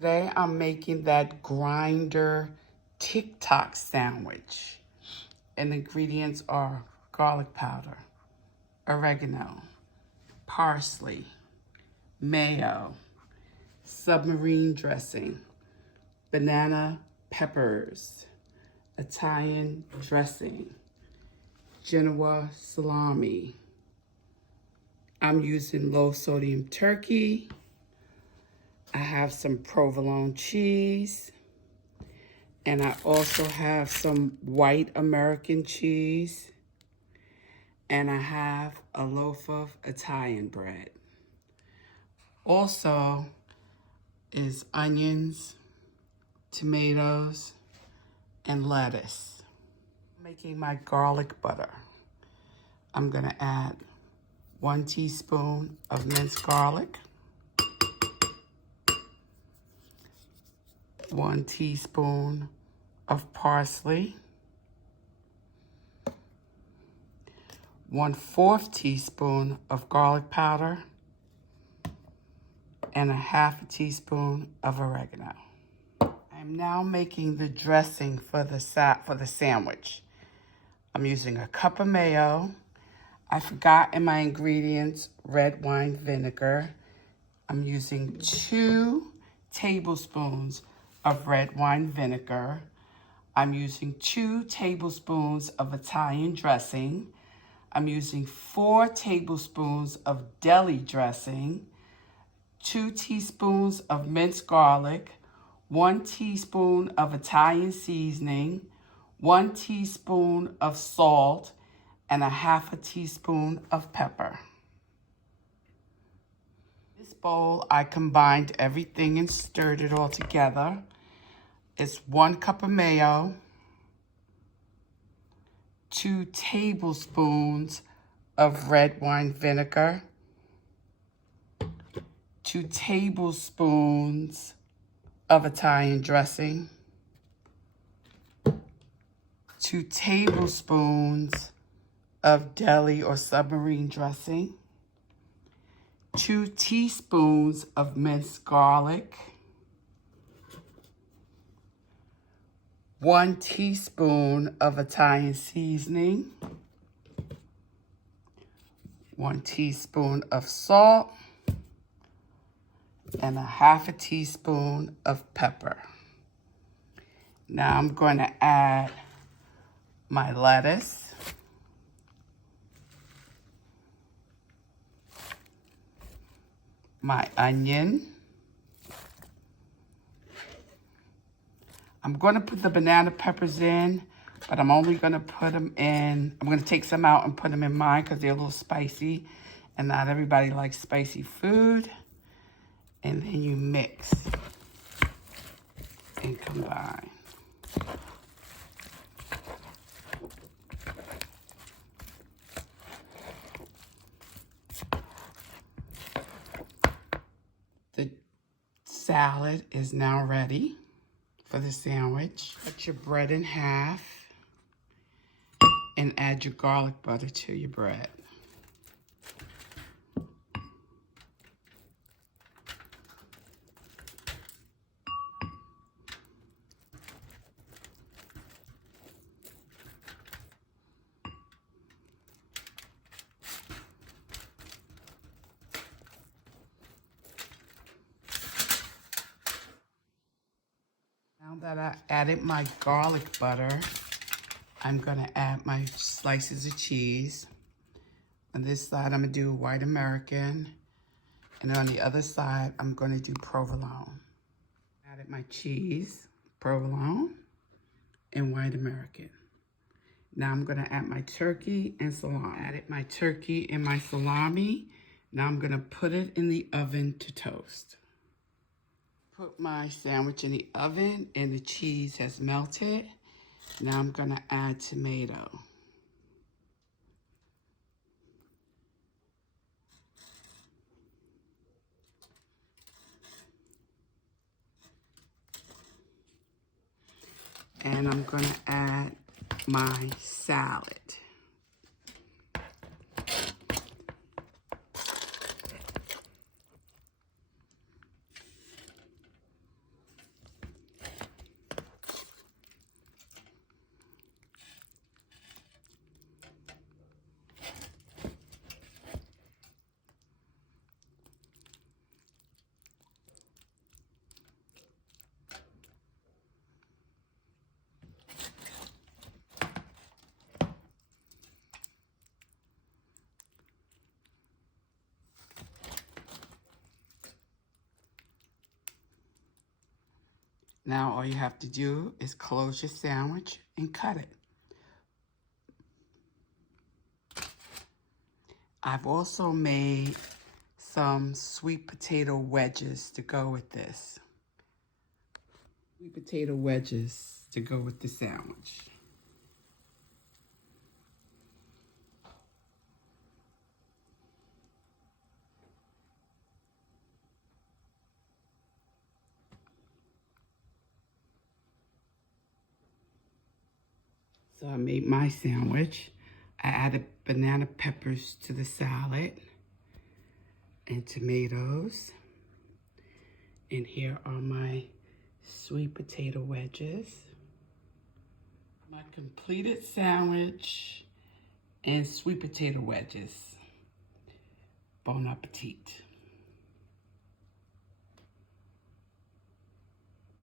Today I'm making that grinder TikTok sandwich. And the ingredients are garlic powder, oregano, parsley, mayo, submarine dressing, banana peppers, Italian dressing, Genoa salami. I'm using low sodium turkey. I have some provolone cheese. And I also have some white American cheese. And I have a loaf of Italian bread. Also is onions, tomatoes, and lettuce. I'm making my garlic butter. I'm gonna add 1 teaspoon of minced garlic, 1 teaspoon of parsley, 1/4 teaspoon of garlic powder, and 1/2 teaspoon of oregano. I'm now making the dressing for the sandwich. I'm using a cup of mayo. I forgot in my ingredients red wine vinegar. I'm using 2 tablespoons of red wine vinegar. I'm using 2 tablespoons of Italian dressing. I'm using 4 tablespoons of deli dressing, 2 teaspoons of minced garlic, 1 teaspoon of Italian seasoning, 1 teaspoon of salt, and 1/2 teaspoon of pepper. In this bowl, I combined everything and stirred it all together. It's 1 cup of mayo, 2 tablespoons of red wine vinegar, 2 tablespoons of Italian dressing, 2 tablespoons of deli or submarine dressing, 2 teaspoons of minced garlic, 1 teaspoon of Italian seasoning, 1 teaspoon of salt, and 1/2 teaspoon of pepper. Now I'm going to add my lettuce, my onion. I'm going to put the banana peppers in, but I'm only going to put them in. I'm going to take some out and put them in mine because they're a little spicy, and not everybody likes spicy food. And then you mix and combine. The salad is now ready for the sandwich. Cut your bread in half and add your garlic butter to your bread. Now that I added my garlic butter, I'm gonna add my slices of cheese. On this side, I'm gonna do white American. And on the other side, I'm gonna do provolone. Added my cheese, provolone, and white American. Now I'm gonna add my turkey and salami. Added my turkey and my salami. Now I'm gonna put it in the oven to toast. Put my sandwich in the oven and the cheese has melted. Now I'm gonna add tomato. And I'm gonna add my salad. Now all you have to do is close your sandwich and cut it. I've also made some sweet potato wedges to go with this. Sweet potato wedges to go with the sandwich. So I made my sandwich. I added banana peppers to the salad and tomatoes. And here are my sweet potato wedges. My completed sandwich and sweet potato wedges. Bon appetit.